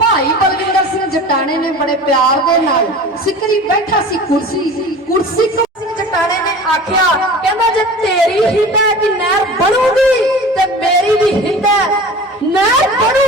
ਭਾਈ ਬਲਵਿੰਦਰ ਸਿੰਘ ਜਟਾਣੇ ਨੇ ਬੜੇ ਪਿਆਰ ਦੇ ਨਾਲ ਸਿੱਕਰੀ ਬੈਠਾ ਸੀ ਕੁਰਸੀ ਕੁਰਸੀ ਜਟਾਣੇ ਨੇ ਆਖਿਆ, ਕਹਿੰਦਾ ਜੇ ਤੇਰੀ ਹਿੱਤ ਹੈ ਕਿ ਨਹਿਰ ਬਣੂਗੀ ਤੇ ਮੇਰੀ ਵੀ ਹਿੱਤ ਹੈ। ਨਹਿਰ ਬਣੂ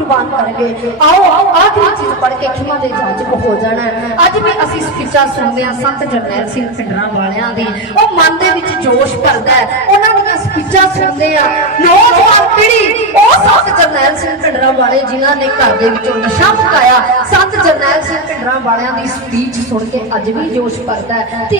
ਕੁਰਬਾਨ ਕਰਾਂਗੇ ਆਓ ਆਖਰੀ ਚੀਜ਼ ਪੜ੍ਹ ਕੇ ਖਿਮਾ ਦੇ ਜਾਂਚ ਹੋ ਜਾਣਾ ਅੱਜ ਵੀ ਅਸੀਂ ਸਪੀਚਾਂ ਸੁਣਦੇ ਹਾਂ, ਸੰਤ ਜਰਨੈਲ ਸਿੰਘ ਪਿੰਡਰਾਂ ਵਾਲਿਆਂ ਦੀ। ਉਹ ਮਨ ਦੇ ਵਿੱਚ ਜੋਸ਼ ਭਰਦਾ ਉਹਨਾਂ ਦੀਆਂ ਸਪੀਚਾਂ ਸੁਣਦੇ ਆ ਨੌਜਵਾਨ ਪੀੜ੍ਹੀ, ਉਹ ਸੰਤ ਜਰਨੈਲ ਸਿੰਘ ਪਿੰਡਰਾਂ ਵਾਲੇ ਜਿਨ੍ਹਾਂ ਨੇ ਘਰ ਦੇ ਵਿੱਚੋਂ ਨਸ਼ਾ ਮੁਕਾਇਆ ਸੰਤ ਜਰਨੈਲ ਸਿੰਘ ਪਿੰਡਰਾਂ ਵਾਲਿਆਂ ਦੀ ਸਪੀਚ ਸੁਣ ਕੇ ਅੱਜ ਵੀ ਜੋਸ਼ ਭਰਦਾ ਹੈ। ਤੇ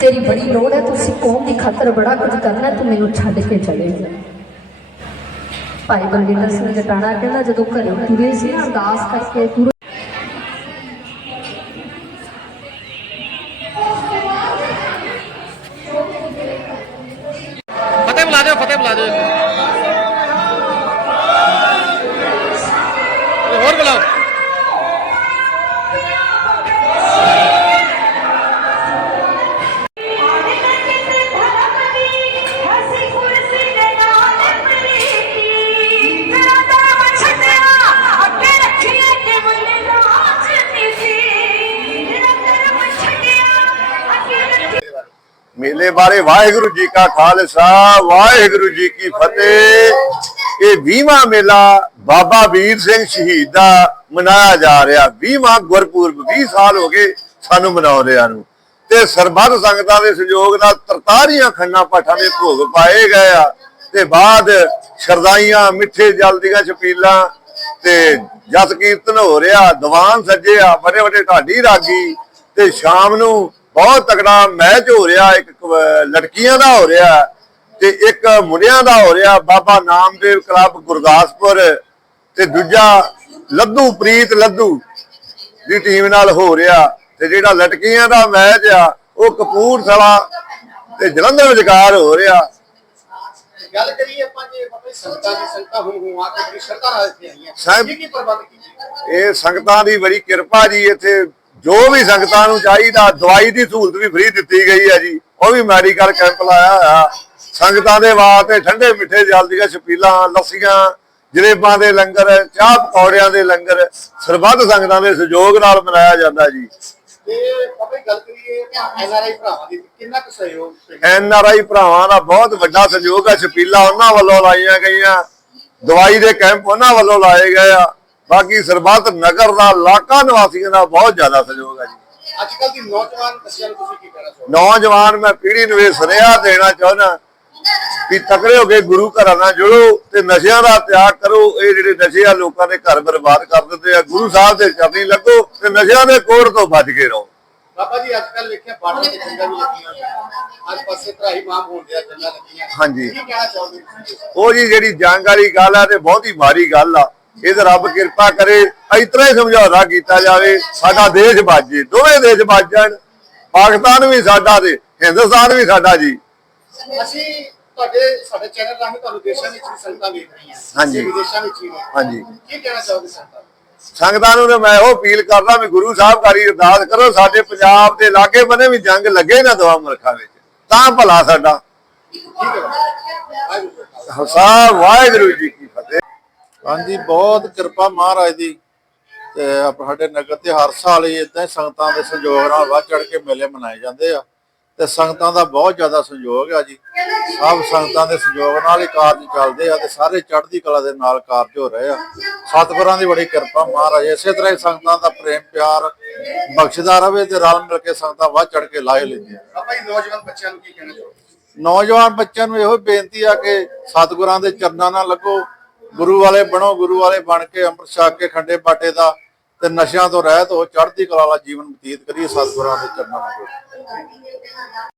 ਤੇਰੀ ਬੜੀ ਲੋੜ ਹੈ, ਤੁਸੀਂ ਕੌਮ ਦੀ ਖਾਤਰ ਬੜਾ ਕੁਝ ਕਰਨਾ ਤੂੰ ਮੈਨੂੰ ਛੱਡ ਕੇ ਚਲੇ ਜਾ। ਭਾਈ ਬਲਵਿੰਦਰ ਸਿੰਘ ਜਟਾਣਾ, ਕਹਿੰਦਾ ਜਦੋਂ ਘਰੇ ਤੁਰੇ ਸੀ ਅਰਦਾਸ ਕਰਕੇ ਤੁਰੇ। ਫਤਿਹ ਬੁਲਾ ਦਿਓ, ਫਤਿਹ ਬੁਲਾ ਦਿਓ। ਮੇਲੇ ਬਾਰੇ ਵਾਹਿਗੁਰੂ ਜੀ ਕਾ ਖਾਲਸਾ, ਵਾਹਿਗੁਰੂ ਜੀ ਕੀ ਫਤਿਹ। ਇਹ 20ਵਾਂ ਮੇਲਾ ਬਾਬਾ ਵੀਰ ਸਿੰਘ ਸ਼ਹੀਦ ਦਾ ਮਨਾਇਆ ਜਾ ਰਿਹਾ। 20ਵਾਂ ਗੁਰਪੁਰਬ 20 ਸਾਲ ਹੋ ਗਏ ਸਾਨੂੰ ਮਨਾਉਂਦਿਆਂ ਨੂੰ। ਤੇ ਸਰਬੱਤ ਸੰਗਤਾਂ ਦੇ ਸਹਿਯੋਗ ਨਾਲ ਤਰਤਾਰੀਆਂ ਖੰਨਾ ਪਾਠਾਂ ਦੇ ਭੋਗ ਪਾਏ ਗਏ ਆ। ਤੇ ਬਾਅਦ ਸ਼ਰਦਾਈਆਂ, ਮਿੱਠੇ ਜਲ ਦੀਆਂ ਛਪੀਲਾਂ ਤੇ ਜਸ ਕੀਰਤਨ ਹੋ ਰਿਹਾ। ਦੀਵਾਨ ਸੱਜੇ ਆ ਬੜੇ ਵੱਡੇ ਢਾਡੀ ਰਾਗੀ ਤੇ ਸ਼ਾਮ ਨੂੰ ਬਹੁਤ ਤਕੜਾ ਮੈਚ ਹੋ ਰਿਹਾ ਇੱਕ ਲੜਕੀਆਂ ਦਾ ਹੋ ਰਿਹਾ ਤੇ ਇੱਕ ਮੁੰਡਿਆਂ ਦਾ ਹੋ ਰਿਹਾ। ਬਾਬਾ ਨਾਮਦੇਵ ਕਲੱਬ ਗੁਰਦਾਸਪੁਰ ਤੇ ਦੂਜਾ ਲੱਧੂ ਪ੍ਰੀਤ ਲੱਧੂ ਦੀ ਟੀਮ ਨਾਲ ਹੋ ਰਿਹਾ ਤੇ ਜਿਹੜਾ ਲਟਕੀਆਂ ਦਾ ਮੈਚ ਆ ਉਹ ਕਪੂਰਥਲਾ ਤੇ ਜਲੰਧਰ ਵਿਚਕਾਰ ਹੋ ਰਿਹਾ। ਗੱਲ ਕਰੀਏ ਆਪਾਂ ਜੇ ਬਾਬਾ ਸੰਗਤਾਂ ਦੀ ਸੰਗਤਾਂ ਹੋ ਹੋ ਆ ਕੇ ਬੜੀ ਸ਼ਰਧਾ ਨਾਲ ਇੱਥੇ ਆਈਆਂ ਸਾਹਿਬ- ਕੀ ਕੀ ਪ੍ਰਬੰਧ ਕੀਤੇ? ਇਹ ਸੰਗਤਾਂ ਦੀ ਬੜੀ ਕਿਰਪਾ ਜੀ ਇੱਥੇ ਜੋ ਵੀ ਸੰਗਤਾਂ ਨੂੰ ਚਾਹੀਦਾ ਦਵਾਈ ਦੀ ਸਹੂਲਤ ਵੀ ਫ੍ਰੀ ਦਿੱਤੀ ਗਈ ਹੈ ਜੀ। ਉਹ ਵੀ ਮੈਡੀਕਲ ਕੈਂਪ ਲਾਇਆ ਹੋਇਆ। ਸੰਗਤਾਂ ਦੇ ਵਾਸਤੇ ਠੰਡੇ ਮਿੱਠੇ ਜਲ ਦੀਆਂ ਛਪੀਲਾਂ ਲੱਸੀਆਂ ਜਲੇਬਾਂ ਦੇ ਲੰਗਰ ਚਾਹ ਪਕੌੜਿਆਂ ਦੇ ਲੰਗਰ ਸਰਬੱਤ ਸੰਗਤਾਂ ਦੇ ਸਹਿਯੋਗ ਨਾਲ ਮਨਾਇਆ ਜਾਂਦਾ ਜੀ। ਐਨ ਆਰ ਆਈ ਭਰਾਵਾਂ ਦੀ ਕਿੰਨਾ ਕੁ ਸਹਿਯੋਗ ਪਿੰਡ ਐਨ ਆਰ ਆਈ ਭਰਾਵਾਂ ਦਾ ਬਹੁਤ ਵੱਡਾ ਸਹਿਯੋਗ ਹੈ। ਛਪੀਲਾਂ ਉਹਨਾਂ ਵੱਲੋਂ ਲਾਈਆਂ ਗਈਆਂ। ਦਵਾਈ ਦੇ ਕੈਂਪ ਉਹਨਾਂ ਵੱਲੋਂ ਲਾਏ ਗਏ ਆ। ਬਾਕੀ ਸਰਬੱਤ ਨਗਰ ਦਾ ਇਲਾਕਾ ਨਿਵਾਸੀਆਂ ਦਾ ਬਹੁਤ ਜ਼ਿਆਦਾ ਸਹਿਯੋਗ ਹੈ ਜੀ। ਅੱਜ ਕੱਲ ਦੀ ਨੌਜਵਾਨ ਬੱਚਿਆਂ ਨੂੰ ਤੁਸੀਂ ਕੀ ਕਹਿਣਾ ਚਾਹੋਗੇ? ਨੌਜਵਾਨ ਮੈਂ ਪੀੜ੍ਹੀ ਨੂੰ ਇਹ ਸੁਨੇਹਾ ਦੇਣਾ ਚਾਹੁੰਦਾ ਵੀ ਤਕੜੇ ਹੋ ਕੇ ਗੁਰੂ ਘਰਾਂ ਨਾਲ ਜੁੜੋ ਤੇ ਨਸ਼ਿਆਂ ਦਾ ਤਿਆਗ ਕਰੋ। ਇਹ ਜਿਹੜੇ ਨਸ਼ੇ ਆ ਲੋਕਾਂ ਦੇ ਘਰ ਬਰਬਾਦ ਕਰ ਦਿੰਦੇ ਆ। ਗੁਰੂ ਸਾਹਿਬ ਦੇ ਚਰਨੀ ਲੱਗੋ ਤੇ ਨਸ਼ਿਆਂ ਦੇ ਕੋੜ ਤੋਂ ਬਚ ਕੇ ਰਹੋ। ਬਾਬਾ ਜੀ ਅੱਜ ਕੱਲ ਵੇਖਿਆ ਬਾਟੇ ਤੇ ਚੰਗਾ ਵੀ ਲੱਗੀਆਂ ਅੱਜ ਪਾਸੇ ਤਰਾਈ ਮਾਮ ਹੁੰਦੇ ਆ ਚੰਗਾ ਲੱਗੀਆਂ। ਹਾਂਜੀ। ਉਹ ਜੀ ਜਿਹੜੀ ਜੰਗ ਵਾਲੀ ਗੱਲ ਆ ਤੇ ਬਹੁਤੀ ਮਾੜੀ ਗੱਲ ਆ। ਇਹ ਤਾਂ ਰੱਬ ਕਿਰਪਾ ਕਰੇ ਇਤਨਾ ਹੀ ਸਮਝੌਤਾ ਕੀਤਾ ਜਾਵੇ ਸਾਡਾ ਦੇਸ਼ ਬਾਜੇ ਦੋਵੇਂ ਦੇਸ਼ ਬਚ ਜਾਣ। ਪਾਕਿਸਤਾਨ ਵੀ ਸਾਡਾ ਤੇ ਹਿੰਦੁਸਤਾਨ ਵੀ ਸਾਡਾ ਜੀ। ਅਸੀਂ ਤੁਹਾਡੇ ਸਾਡੇ ਚੈਨਲ ਰਾਹੀਂ ਤੁਹਾਨੂੰ ਦੇਸ਼ਾਂ ਵਿੱਚ ਵੀ ਸੰਗਤਾਂ ਵੇਖ ਰਹੀਆਂ। ਹਾਂਜੀ। ਤੇ ਵਿਦੇਸ਼ਾਂ ਵਿੱਚ ਵੀ ਨੇ। ਹਾਂਜੀ। ਕੀ ਕਹਿਣਾ ਚਾਹੋਗੇ ਸੰਗਤਾਂ ਨੂੰ? ਸੰਗਤਾਂ ਨੂੰ ਤੇ ਮੈਂ ਉਹ ਅਪੀਲ ਕਰਦਾ ਵੀ ਗੁਰੂ ਸਾਹਿਬ ਕਾਰੀ ਅਰਦਾਸ ਕਰੋ ਸਾਡੇ ਪੰਜਾਬ ਦੇ ਲਾਗੇ ਬੰਨੇ ਵੀ ਜੰਗ ਲੱਗੇ ਨਾ ਦਵਾ ਮੁਲਕਾਂ ਵਿੱਚ। ਤਾਂ ਭਲਾ ਸਾਡਾ। ਠੀਕ ਹੈ। ਵਾਹਿਗੁਰੂ ਜੀ ਵਾਹਿਗੁਰੂ ਹਾਂਜੀ ਬਹੁਤ ਕਿਰਪਾ ਮਹਾਰਾਜ ਦੀ। ਤੇ ਆਪ- ਸਾਡੇ ਨਗਰ ਤੇ ਹਰ ਸਾਲ ਹੀ ਇਦਾਂ ਹੀ ਸੰਗਤਾਂ ਦੇ ਸਹਿਯੋਗ ਨਾਲ ਵੱਧ ਚੜ ਕੇ ਮੇਲੇ ਮਨਾਏ ਜਾਂਦੇ ਆ। ਤੇ ਸੰਗਤਾਂ ਦਾ ਬਹੁਤ ਜ਼ਿਆਦਾ ਸਹਿਯੋਗ ਆ ਜੀ। ਸਭ ਸੰਗਤਾਂ ਦੇ ਸਹਿਯੋਗ ਨਾਲ ਹੀ ਕਾਰਜ ਚੱਲਦੇ ਆ ਤੇ ਸਾਰੇ ਚੜ੍ਹਦੀ ਕਲਾ ਦੇ ਨਾਲ ਕਾਰਜ ਹੋ ਰਹੇ ਆ। ਸਤਿਗੁਰਾਂ ਦੀ ਬੜੀ ਕਿਰਪਾ ਮਹਾਰਾਜ ਇਸੇ ਤਰ੍ਹਾਂ ਹੀ ਸੰਗਤਾਂ ਦਾ ਪ੍ਰੇਮ ਪਿਆਰ ਬਖਸ਼ਦਾ ਰਵੇ ਤੇ ਰਲ ਮਿਲ ਕੇ ਸੰਗਤਾਂ ਵੱਧ ਚੜ ਕੇ ਲਾਹੇ ਲੈਂਦੇ ਆ ਬਾਬਾ ਜੀ ਨੌਜਵਾਨ ਬੱਚਿਆਂ ਨੂੰ ਕੀ ਕਹਿਣਾ ਚਾਹੋਗੇ? ਨੌਜਵਾਨ ਬੱਚਿਆਂ ਨੂੰ ਇਹੋ ਬੇਨਤੀ ਆ ਕਿ ਸਤਿਗੁਰਾਂ ਦੇ ਚਰਨਾਂ ਨਾਲ ਲੱਗੋ ਗੁਰੂ ਵਾਲੇ ਬਣੋ, ਗੁਰੂ ਵਾਲੇ ਬਣ ਕੇ ਅੰਮ੍ਰਿਤ ਛਕ ਕੇ ਖੰਡੇ ਬਾਟੇ ਦਾ ਤੇ ਨਸ਼ਿਆਂ ਤੋਂ ਰਹਿਤ ਹੋ, ਚੜ੍ਹਦੀ ਕਲਾ ਦਾ ਜੀਵਨ ਬਤੀਤ ਕਰੀਏ ਸਤਿਗੁਰਾਂ ਦੇ ਚਰਨਾਂ ਨਾਲ